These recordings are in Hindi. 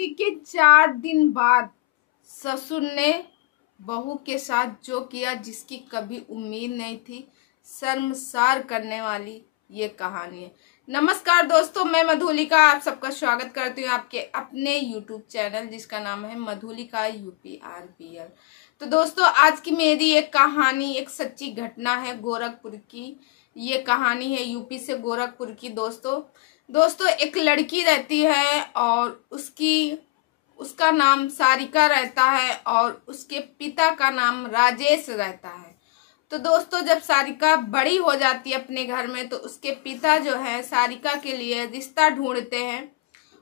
शादी के 4 दिन बाद ससुर ने बहू के साथ जो किया, जिसकी कभी उम्मीद नहीं थी, शर्मसार करने वाली ये कहानी है। नमस्कार दोस्तों, मैं मधुलिका आप सबका स्वागत करती हूँ आपके अपने YouTube चैनल जिसका नाम है मधुलिका UPRPL। तो दोस्तों, आज की मेरी एक कहानी एक सच्ची घटना है, गोरखपुर की ये कहानी है, यूपी से गोरखपुर की। दोस्तों एक लड़की रहती है और उसका नाम सारिका रहता है और उसके पिता का नाम राजेश रहता है। तो दोस्तों, जब सारिका बड़ी हो जाती है अपने घर में, तो उसके पिता जो है सारिका के लिए रिश्ता ढूंढते हैं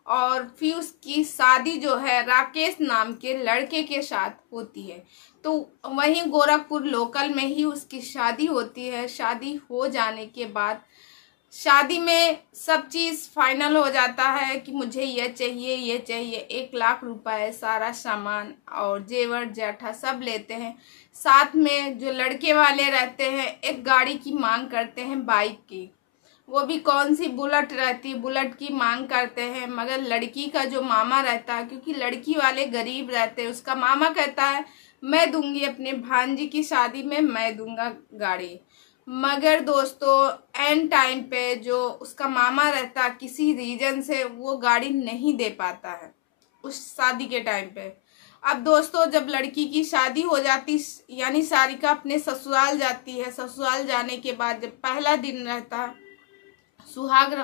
और फिर उसकी शादी जो है राकेश नाम के लड़के के साथ होती है। तो वहीं गोरखपुर लोकल में ही उसकी शादी होती है। शादी हो जाने के बाद शादी में सब चीज़ फाइनल हो जाता है कि मुझे ये चाहिए, 1 लाख रुपए सारा सामान और जेवर जाठा सब लेते हैं। साथ में जो लड़के वाले रहते हैं एक गाड़ी की मांग करते हैं, बाइक की, वो भी कौन सी बुलेट रहती, बुलेट की मांग करते हैं। मगर लड़की का जो मामा रहता है, क्योंकि लड़की वाले गरीब रहते हैं, उसका मामा कहता है मैं दूंगी अपने भांजी की शादी में, मैं दूंगा गाड़ी। मगर दोस्तों एंड टाइम पे जो उसका मामा रहता, किसी रीजन से वो गाड़ी नहीं दे पाता है उस शादी के टाइम पे। अब दोस्तों जब लड़की की शादी हो जाती, यानी सारिका अपने ससुराल जाती है। ससुराल जाने के बाद जब पहला दिन रहता है, सुहाग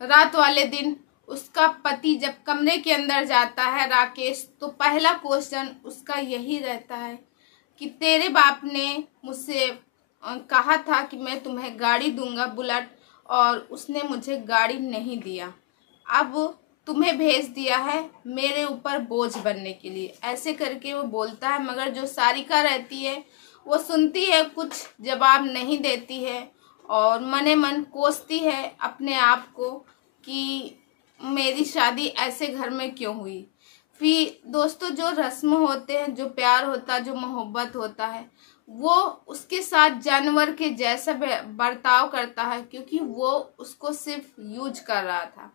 रात वाले दिन, उसका पति जब कमरे के अंदर जाता है राकेश, तो पहला क्वेश्चन उसका यही रहता है कि तेरे बाप ने मुझसे कहा था कि मैं तुम्हें गाड़ी दूंगा बुलेट, और उसने मुझे गाड़ी नहीं दिया, अब तुम्हें भेज दिया है मेरे ऊपर बोझ बनने के लिए, ऐसे करके वो बोलता है। मगर जो सारिका रहती है वो सुनती है, कुछ जवाब नहीं देती है और मने मन कोसती है अपने आप को कि मेरी शादी ऐसे घर में क्यों हुई। फिर दोस्तों जो रस्म होते हैं, जो प्यार होता है, जो मोहब्बत होता है, वो उसके साथ जानवर के जैसा बर्ताव करता है, क्योंकि वो उसको सिर्फ यूज कर रहा था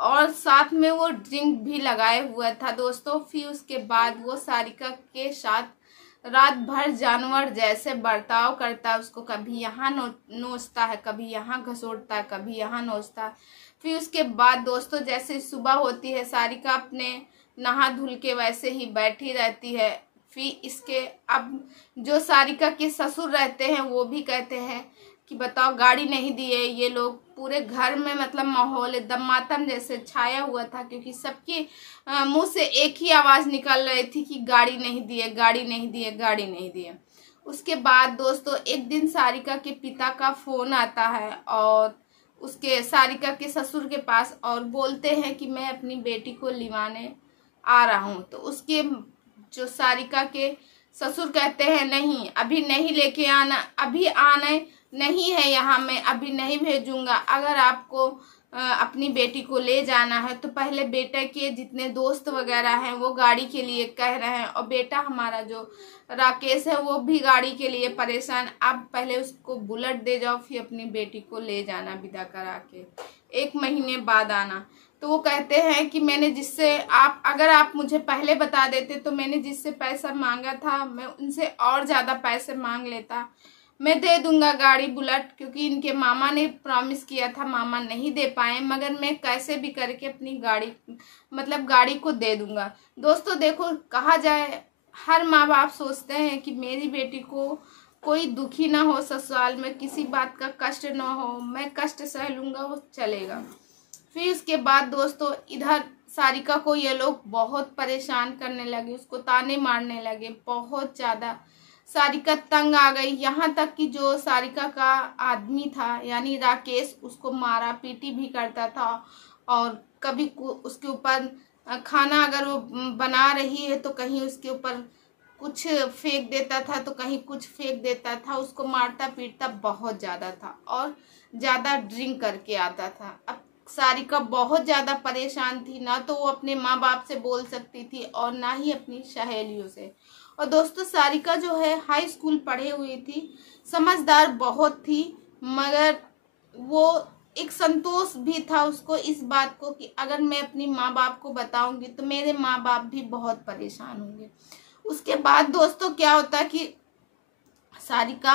और साथ में वो ड्रिंक भी लगाए हुआ था दोस्तों। फिर उसके बाद वो सारिका के साथ रात भर जानवर जैसे बर्ताव करता है, उसको कभी यहाँ नोचता है, कभी यहाँ घसोटता है, कभी यहाँ नोचता है। फिर उसके बाद दोस्तों जैसे सुबह होती है, सारिका अपने नहा धुल के वैसे ही बैठी रहती है। फिर इसके अब जो सारिका के ससुर रहते हैं वो भी कहते हैं कि बताओ गाड़ी नहीं दिए ये लोग। पूरे घर में मतलब माहौल एकदम मातम जैसे छाया हुआ था, क्योंकि सबके मुंह से एक ही आवाज़ निकल रही थी कि गाड़ी नहीं दिए, गाड़ी नहीं दिए, गाड़ी नहीं दिए। उसके बाद दोस्तों एक दिन सारिका के पिता का फ़ोन आता है और उसके सारिका के ससुर के पास, और बोलते हैं कि मैं अपनी बेटी को लिवाने आ रहा हूँ। तो उसके जो सारिका के ससुर कहते हैं नहीं, अभी नहीं लेके आना, अभी आना नहीं है यहाँ, मैं अभी नहीं भेजूंगा। अगर आपको अपनी बेटी को ले जाना है तो पहले बेटे के जितने दोस्त वगैरह हैं वो गाड़ी के लिए कह रहे हैं, और बेटा हमारा जो राकेश है वो भी गाड़ी के लिए परेशान, आप पहले उसको बुलेट दे जाओ, फिर अपनी बेटी को ले जाना विदा करा के, 1 महीने बाद आना। तो वो कहते हैं कि मैंने जिससे अगर आप मुझे पहले बता देते तो मैंने जिससे पैसा मांगा था मैं उनसे और ज़्यादा पैसे मांग लेता, मैं दे दूंगा गाड़ी बुलेट, क्योंकि इनके मामा ने प्रॉमिस किया था, मामा नहीं दे पाए, मगर मैं कैसे भी करके अपनी गाड़ी को दे दूंगा। दोस्तों देखो, कहा जाए हर माँ बाप सोचते हैं कि मेरी बेटी को कोई दुखी ना हो, ससुराल में किसी बात का कष्ट ना हो, मैं कष्ट सह लूँगा, वो चलेगा। फिर उसके बाद दोस्तों इधर सारिका को ये लोग बहुत परेशान करने लगे, उसको ताने मारने लगे, बहुत ज़्यादा सारिका तंग आ गई। यहाँ तक कि जो सारिका का आदमी था यानी राकेश, उसको मारा पीटी भी करता था, और कभी उसके ऊपर खाना अगर वो बना रही है तो कहीं उसके ऊपर कुछ फेंक देता था, तो कहीं कुछ फेंक देता था, उसको मारता पीटता बहुत ज़्यादा था और ज़्यादा ड्रिंक करके आता था। अब सारिका बहुत ज़्यादा परेशान थी, ना तो वो अपने माँ बाप से बोल सकती थी और ना ही अपनी सहेलियों से। और दोस्तों सारिका जो है हाई स्कूल पढ़े हुई थी, समझदार बहुत थी, मगर वो एक संतोष भी था उसको इस बात को कि अगर मैं अपनी माँ बाप को बताऊंगी तो मेरे माँ बाप भी बहुत परेशान होंगे। उसके बाद दोस्तों क्या होता कि सारिका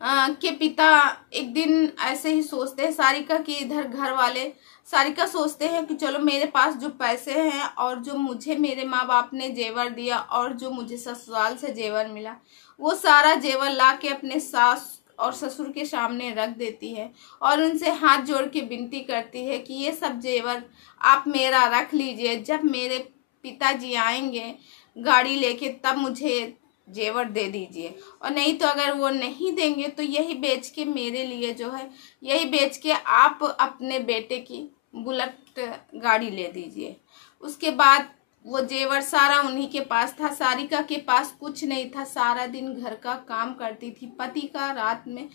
के पिता एक दिन ऐसे ही सोचते हैं सारिका के इधर घर वाले सारिका सोचते हैं कि चलो मेरे पास जो पैसे हैं और जो मुझे मेरे माँ बाप ने जेवर दिया और जो मुझे ससुराल से जेवर मिला वो सारा जेवर ला के अपने सास और ससुर के सामने रख देती है और उनसे हाथ जोड़ के विनती करती है कि ये सब जेवर आप मेरा रख लीजिए, जब मेरे पिताजी आएंगे गाड़ी लेके तब मुझे जेवर दे दीजिए, और नहीं तो अगर वो नहीं देंगे तो यही बेच के मेरे लिए जो है यही बेच के आप अपने बेटे की बुलेट गाड़ी ले दीजिए। उसके बाद वो जेवर सारा उन्हीं के पास था। सारिका के पास कुछ नहीं था, सारा दिन घर का काम करती थी पति का, रात में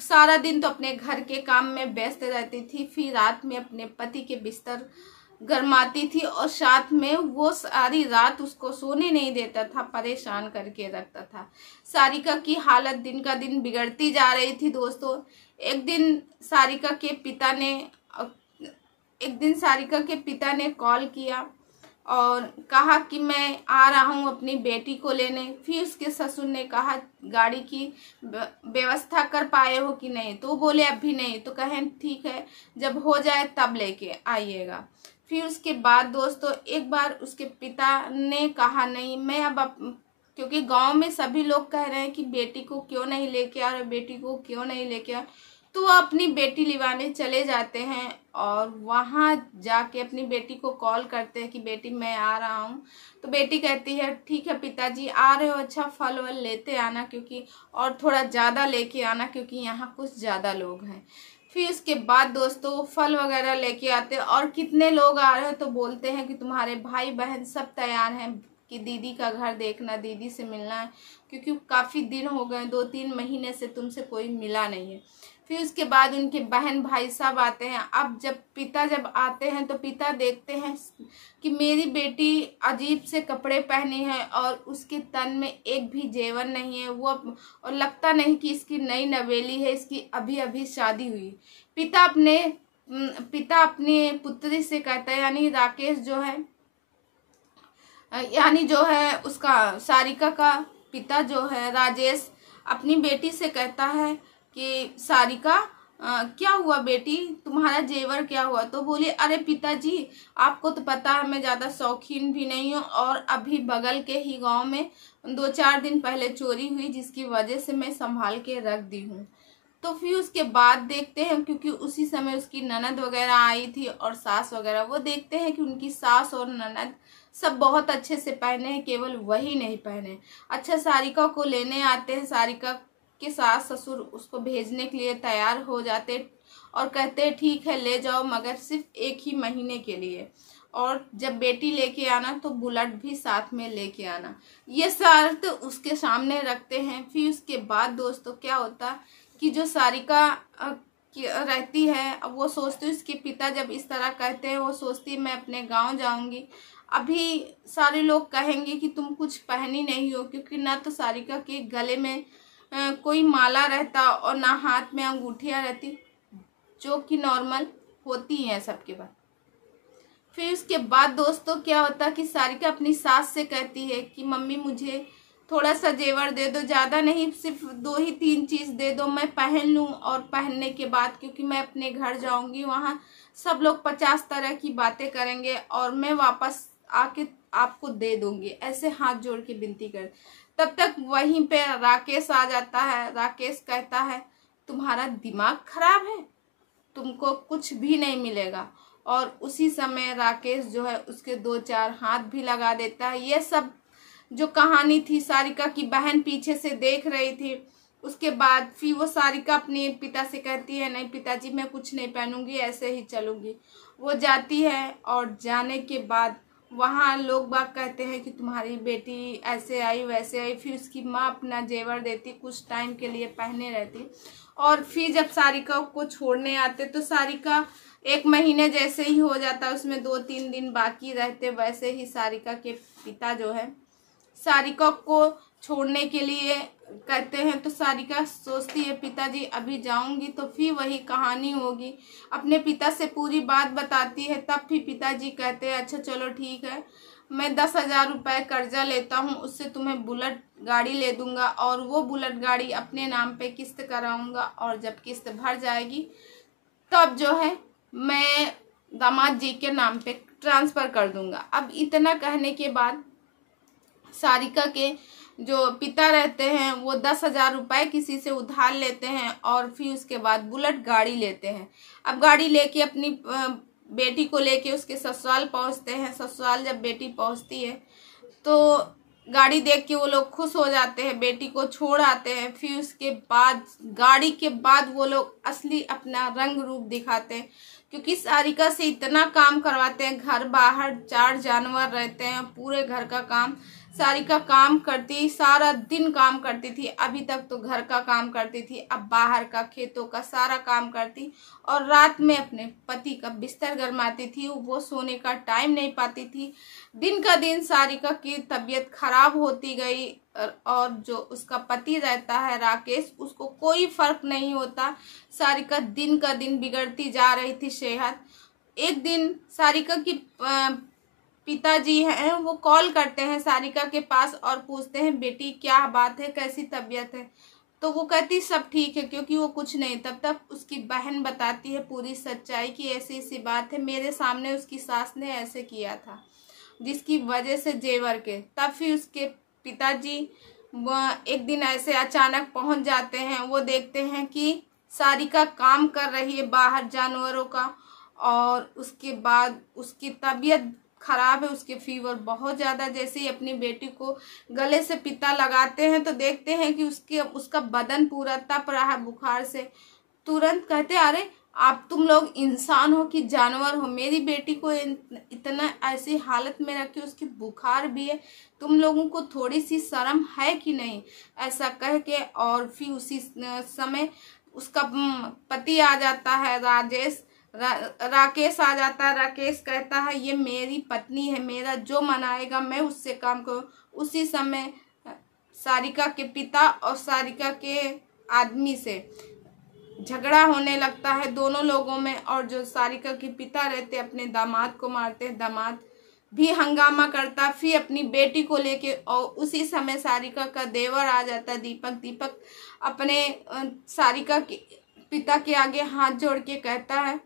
सारा दिन तो अपने घर के काम में व्यस्त रहती थी, फिर रात में अपने पति के बिस्तर गरमाती थी और साथ में वो सारी रात उसको सोने नहीं देता था, परेशान करके रखता था। सारिका की हालत दिन का दिन बिगड़ती जा रही थी दोस्तों। एक दिन सारिका के पिता ने कॉल किया और कहा कि मैं आ रहा हूँ अपनी बेटी को लेने। फिर उसके ससुर ने कहा गाड़ी की व्यवस्था कर पाए हो कि नहीं, तो बोले अभी नहीं, तो कहें ठीक है जब हो जाए तब लेके आइएगा। फिर उसके बाद दोस्तों एक बार उसके पिता ने कहा नहीं मैं क्योंकि गांव में सभी लोग कह रहे हैं कि बेटी को क्यों नहीं लेके आ रहे, बेटी को क्यों नहीं लेके आ, तो वो अपनी बेटी लिवाने चले जाते हैं और वहाँ जाके अपनी बेटी को कॉल करते हैं कि बेटी मैं आ रहा हूँ। तो बेटी कहती है ठीक है पिताजी आ रहे हो, अच्छा फल वल लेते आना क्योंकि और थोड़ा ज़्यादा लेके आना क्योंकि यहाँ कुछ ज़्यादा लोग हैं। फिर उसके बाद दोस्तों फल वगैरह लेके आते और कितने लोग आ रहे हैं तो बोलते हैं कि तुम्हारे भाई बहन सब तैयार हैं कि दीदी का घर देखना, दीदी से मिलना है क्योंकि काफ़ी दिन हो गए, 2-3 महीने से तुमसे कोई मिला नहीं है। फिर उसके बाद उनके बहन भाई सब आते हैं। अब जब आते हैं तो पिता देखते हैं कि मेरी बेटी अजीब से कपड़े पहनी है और उसके तन में एक भी जेवर नहीं है, वो और लगता नहीं कि इसकी नई नवेली है, इसकी अभी अभी शादी हुई। पिता अपने पुत्री से कहता है, यानी राकेश जो है, यानी जो है उसका सारिका का पिता जो है राजेश अपनी बेटी से कहता है कि सारिका क्या हुआ बेटी, तुम्हारा जेवर क्या हुआ। तो बोली अरे पिताजी आपको तो पता है मैं ज़्यादा शौकीन भी नहीं हूँ और अभी बगल के ही गांव में 2-4 दिन पहले चोरी हुई जिसकी वजह से मैं संभाल के रख दी हूँ। तो फिर उसके बाद देखते हैं क्योंकि उसी समय उसकी ननद वगैरह आई थी और सास वगैरह, वो देखते हैं कि उनकी सास और ननद सब बहुत अच्छे से पहने हैं, केवल वही नहीं पहने। अच्छा सारिका को लेने आते हैं, सारिका के सास ससुर उसको भेजने के लिए तैयार हो जाते और कहते हैं ठीक है ले जाओ मगर सिर्फ 1 ही महीने के लिए, और जब बेटी लेके आना तो बुलेट भी साथ में लेके आना, ये शर्त उसके सामने रखते हैं। फिर उसके बाद दोस्तों क्या होता कि जो सारिका रहती है वो सोचती, उसके पिता जब इस तरह कहते हैं वो सोचती मैं अपने गांव जाऊंगी, अभी सारे लोग कहेंगे कि तुम कुछ पहनी नहीं हो, क्योंकि ना तो सारिका के गले में कोई माला रहता और ना हाथ में अंगूठियाँ रहती जो कि नॉर्मल होती हैं सबके पास। फिर उसके बाद दोस्तों क्या होता कि सारिका अपनी सास से कहती है कि मम्मी मुझे थोड़ा सा जेवर दे दो, ज़्यादा नहीं सिर्फ 2 ही 3 चीज़ दे दो, मैं पहन लूँ और पहनने के बाद क्योंकि मैं अपने घर जाऊँगी वहाँ सब लोग 50 तरह की बातें करेंगे और मैं वापस आके आपको दे दूँगी, ऐसे हाथ जोड़ के विनती कर। तब तक वहीं पे राकेश आ जाता है। राकेश कहता है तुम्हारा दिमाग खराब है, तुमको कुछ भी नहीं मिलेगा, और उसी समय राकेश जो है उसके 2-4 हाथ भी लगा देता है। ये सब जो कहानी थी, सारिका की बहन पीछे से देख रही थी। उसके बाद फिर वो सारिका अपने पिता से कहती है नहीं पिताजी मैं कुछ नहीं पहनूंगी, ऐसे ही चलूंगी। वो जाती है और जाने के बाद वहाँ लोग बाग कहते हैं कि तुम्हारी बेटी ऐसे आई वैसे आई। फिर उसकी माँ अपना जेवर देती, कुछ टाइम के लिए पहने रहती, और फिर जब सारिका को छोड़ने आते तो सारिका 1 महीने जैसे ही हो जाता, उसमें 2-3 दिन बाकी रहते, वैसे ही सारिका के पिता जो है सारिका को छोड़ने के लिए कहते हैं तो सारिका सोचती है पिताजी अभी जाऊंगी तो फिर वही कहानी होगी। अपने पिता से पूरी बात बताती है, तब फिर पिताजी कहते हैं अच्छा चलो ठीक है, मैं 10,000 रुपये कर्जा लेता हूँ, उससे तुम्हें बुलेट गाड़ी ले दूंगा और वो बुलेट गाड़ी अपने नाम पे किस्त कराऊंगा और जब किस्त भर जाएगी तब जो है मैं दामाद जी के नाम पे ट्रांसफ़र कर दूंगा। अब इतना कहने के बाद सारिका के जो पिता रहते हैं वो 10,000 रुपये किसी से उधार लेते हैं और फिर उसके बाद बुलेट गाड़ी लेते हैं। अब गाड़ी लेके अपनी बेटी को लेके उसके ससुराल पहुंचते हैं। ससुराल जब बेटी पहुंचती है तो गाड़ी देख के वो लोग खुश हो जाते हैं, बेटी को छोड़ आते हैं। फिर उसके बाद गाड़ी के बाद वो लोग असली अपना रंग रूप दिखाते हैं, क्योंकि सारिका से इतना काम करवाते हैं। घर बाहर 4 जानवर रहते हैं, पूरे घर का काम सारिका काम करती, सारा दिन काम करती थी। अभी तक तो घर का काम करती थी, अब बाहर का खेतों का सारा काम करती और रात में अपने पति का बिस्तर गरमाती थी। वो सोने का टाइम नहीं पाती थी। दिन का दिन सारिका की तबीयत खराब होती गई और जो उसका पति रहता है राकेश, उसको कोई फर्क नहीं होता। सारिका दिन का दिन बिगड़ती जा रही थी सेहत। एक दिन सारिका की पिताजी हैं वो कॉल करते हैं सारिका के पास और पूछते हैं बेटी क्या बात है, कैसी तबीयत है। तो वो कहती सब ठीक है, क्योंकि वो कुछ नहीं। तब तक उसकी बहन बताती है पूरी सच्चाई की ऐसी ऐसी बात है, मेरे सामने उसकी सास ने ऐसे किया था जिसकी वजह से जेवर के। तब फिर उसके पिताजी एक दिन ऐसे अचानक पहुंच जाते हैं। वो देखते हैं कि सारिका काम कर रही है बाहर जानवरों का और उसके बाद उसकी तबीयत खराब है, उसके फीवर बहुत ज़्यादा। जैसे ही अपनी बेटी को गले से पिता लगाते हैं तो देखते हैं कि उसका बदन पूरा तप रहा है बुखार से। तुरंत कहते अरे आप तुम लोग इंसान हो कि जानवर हो, मेरी बेटी को इतना ऐसी हालत में रखी, उसकी बुखार भी है, तुम लोगों को थोड़ी सी शर्म है कि नहीं, ऐसा कह के। और फिर उसी समय उसका पति आ जाता है राकेश आ जाता है। राकेश कहता है ये मेरी पत्नी है, मेरा जो मनाएगा मैं उससे काम करूँ। उसी समय सारिका के पिता और सारिका के आदमी से झगड़ा होने लगता है दोनों लोगों में, और जो सारिका के पिता रहते अपने दामाद को मारते हैं। दामाद भी हंगामा करता फिर अपनी बेटी को लेके, और उसी समय सारिका का देवर आ जाता है दीपक। दीपक अपने सारिका के पिता के आगे हाथ जोड़ के कहता है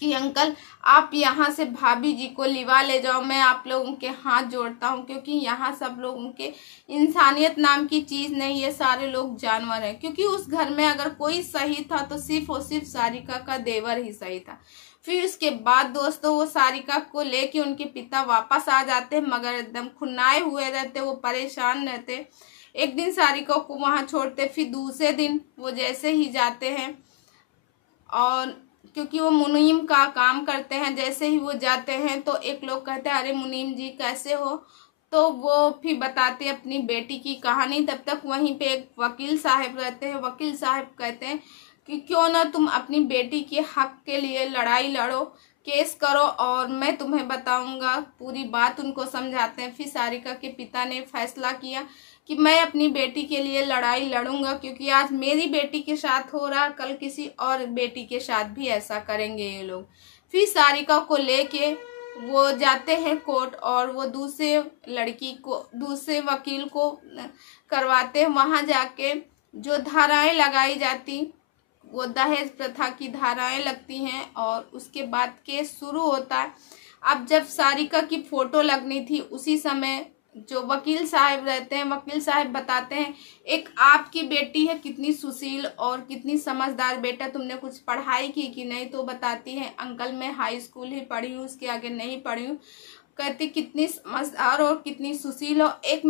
कि अंकल आप यहाँ से भाभी जी को लिवा ले जाओ, मैं आप लोगों के हाथ जोड़ता हूँ, क्योंकि यहाँ सब लोगों के इंसानियत नाम की चीज़ नहीं है, सारे लोग जानवर हैं। क्योंकि उस घर में अगर कोई सही था तो सिर्फ और सिर्फ सारिका का देवर ही सही था। फिर उसके बाद दोस्तों वो सारिका को लेके उनके पिता वापस आ जाते, मगर एकदम खुन्नाए हुए रहते, वो परेशान रहते। एक दिन सारिका को वहाँ छोड़ते, फिर दूसरे दिन वो जैसे ही जाते हैं, और क्योंकि वो मुनीम का काम करते हैं, जैसे ही वो जाते हैं तो एक लोग कहते हैं अरे मुनीम जी कैसे हो, तो वो फिर बताते अपनी बेटी की कहानी। तब तक वहीं पे एक वकील साहब रहते हैं। वकील साहब कहते हैं कि क्यों ना तुम अपनी बेटी के हक के लिए लड़ाई लड़ो, केस करो और मैं तुम्हें बताऊंगा पूरी बात। उनको समझाते हैं। फिर सारिका के पिता ने फैसला किया कि मैं अपनी बेटी के लिए लड़ाई लड़ूंगा, क्योंकि आज मेरी बेटी के साथ हो रहा, कल किसी और बेटी के साथ भी ऐसा करेंगे ये लोग। फिर सारिका को लेके वो जाते हैं कोर्ट, और वो दूसरे वकील को करवाते हैं। वहाँ जाके जो धाराएं लगाई जाती वो दहेज प्रथा की धाराएं लगती हैं, और उसके बाद केस शुरू होता है। अब जब सारिका की फ़ोटो लगनी थी उसी समय जो वकील साहब रहते हैं, वकील साहब बताते हैं एक आपकी बेटी है, कितनी सुशील और कितनी समझदार बेटा, तुमने कुछ पढ़ाई की कि नहीं। तो बताती है अंकल मैं हाई स्कूल ही पढ़ी हूँ, उसके आगे नहीं पढ़ी हूँ। कहती कितनी समझदार और कितनी सुशील हो। एक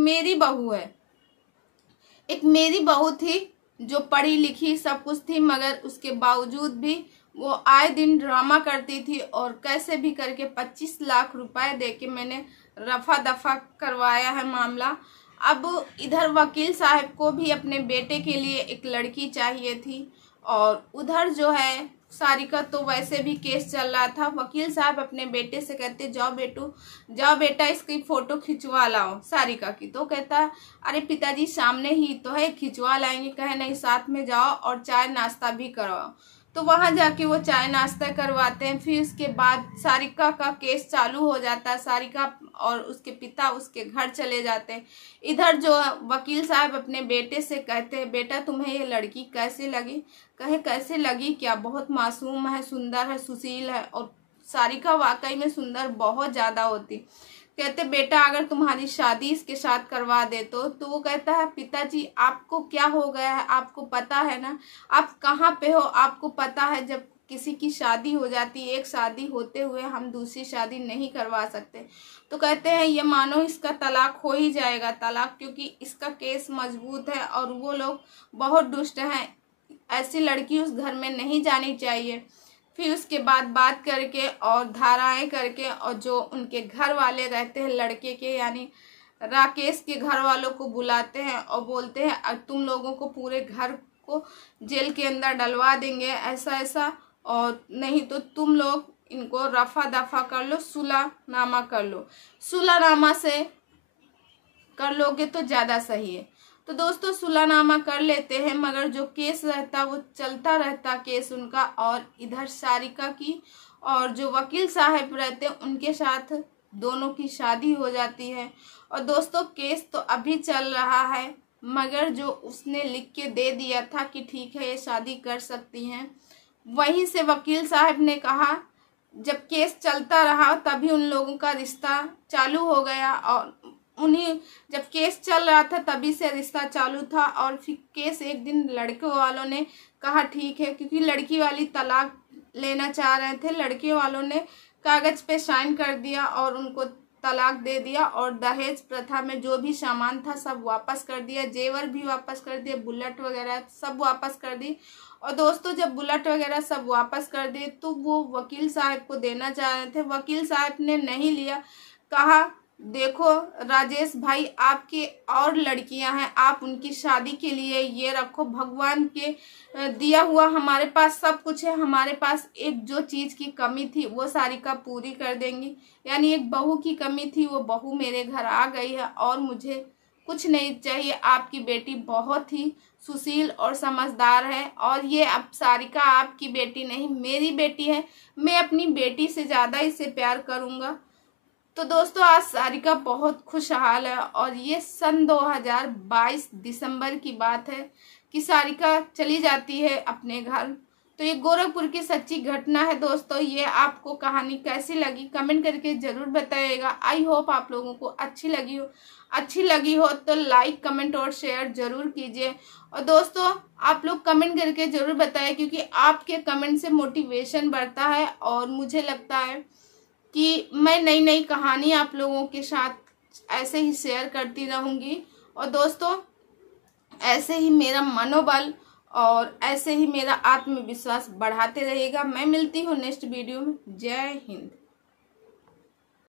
मेरी बहू थी जो पढ़ी लिखी सब कुछ थी, मगर उसके बावजूद भी वो आए दिन ड्रामा करती थी, और कैसे भी करके 25 लाख रुपए दे के मैंने रफा दफा करवाया है मामला। अब इधर वकील साहब को भी अपने बेटे के लिए एक लड़की चाहिए थी, और उधर जो है सारिका तो वैसे भी केस चल रहा था। वकील साहब अपने बेटे से कहते जाओ बेटा इसकी फोटो खिंचवा लाओ सारिका की। तो कहता अरे पिताजी सामने ही तो है, खिंचवा लाएंगे। कहे नहीं, साथ में जाओ और चाय नाश्ता भी करवाओ। तो वहां जाके वो चाय नाश्ता करवाते हैं। फिर उसके बाद सारिका का केस चालू हो जाता है। सारिका और उसके पिता उसके घर चले जाते हैं। इधर जो वकील साहब अपने बेटे से कहते हैं बेटा तुम्हें ये लड़की कैसे लगी। कहे कैसे लगी क्या, बहुत मासूम है, सुंदर है, सुशील है। और सारिका वाकई में सुंदर बहुत ज्यादा होती। कहते बेटा अगर तुम्हारी शादी इसके साथ करवा दे तो वो कहता है पिताजी आपको क्या हो गया है, आपको पता है ना, आप कहाँ पे हो, आपको पता है जब किसी की शादी हो जाती है, एक शादी होते हुए हम दूसरी शादी नहीं करवा सकते। तो कहते हैं ये मानो इसका तलाक हो ही जाएगा, तलाक, क्योंकि इसका केस मजबूत है और वो लोग बहुत दुष्ट हैं, ऐसी लड़की उस घर में नहीं जानी चाहिए। फिर उसके बाद बात करके और धाराएं करके और जो उनके घर वाले रहते हैं लड़के के, यानी राकेश के घर वालों को बुलाते हैं और बोलते हैं तुम लोगों को पूरे घर को जेल के अंदर डलवा देंगे ऐसा ऐसा, और नहीं तो तुम लोग इनको रफा दफा कर लो, सुलहनामा कर लो, सुलहनामा से कर लोगे तो ज़्यादा सही है। तो दोस्तों सुलहनामा कर लेते हैं, मगर जो केस रहता वो चलता रहता केस उनका। और इधर सारिका की और जो वकील साहब रहते उनके साथ दोनों की शादी हो जाती है। और दोस्तों केस तो अभी चल रहा है, मगर जो उसने लिख के दे दिया था कि ठीक है ये शादी कर सकती हैं, वहीं से वकील साहब ने कहा जब केस चलता रहा तभी उन लोगों का रिश्ता चालू हो गया। और उन्हीं जब केस चल रहा था तभी से रिश्ता चालू था। और फिर केस एक दिन लड़के वालों ने कहा ठीक है, क्योंकि लड़की वाली तलाक लेना चाह रहे थे, लड़के वालों ने कागज पे साइन कर दिया और उनको तलाक दे दिया। और दहेज प्रथा में जो भी सामान था सब वापस कर दिया, जेवर भी वापस कर दिए, बुलेट वगैरह सब वापस कर दी। और दोस्तों जब बुलेट वगैरह सब वापस कर दिए तो वो वकील साहब को देना चाह रहे थे, वकील साहब ने नहीं लिया। कहा देखो राजेश भाई आपके और लड़कियां हैं, आप उनकी शादी के लिए ये रखो, भगवान के दिया हुआ हमारे पास सब कुछ है, हमारे पास एक जो चीज़ की कमी थी वो सारिका पूरी कर देंगी। यानी एक बहू की कमी थी, वो बहू मेरे घर आ गई है और मुझे कुछ नहीं चाहिए। आपकी बेटी बहुत ही सुशील और समझदार है और ये अब सारिका आपकी बेटी नहीं मेरी बेटी है, मैं अपनी बेटी से ज़्यादा इसे प्यार करूँगा। तो दोस्तों आज सारिका बहुत खुशहाल है और ये सन 2022 दिसंबर की बात है कि सारिका चली जाती है अपने घर। तो ये गोरखपुर की सच्ची घटना है दोस्तों। ये आपको कहानी कैसी लगी कमेंट करके ज़रूर बताइएगा। आई होप आप लोगों को अच्छी लगी हो तो लाइक कमेंट और शेयर ज़रूर कीजिए। और दोस्तों आप लोग कमेंट करके ज़रूर बताएं, क्योंकि आपके कमेंट से मोटिवेशन बढ़ता है और मुझे लगता है कि मैं नई नई कहानी आप लोगों के साथ ऐसे ही शेयर करती रहूँगी। और दोस्तों ऐसे ही मेरा मनोबल और ऐसे ही मेरा आत्मविश्वास बढ़ाते रहिएगा। मैं मिलती हूँ नेक्स्ट वीडियो में। जय हिंद।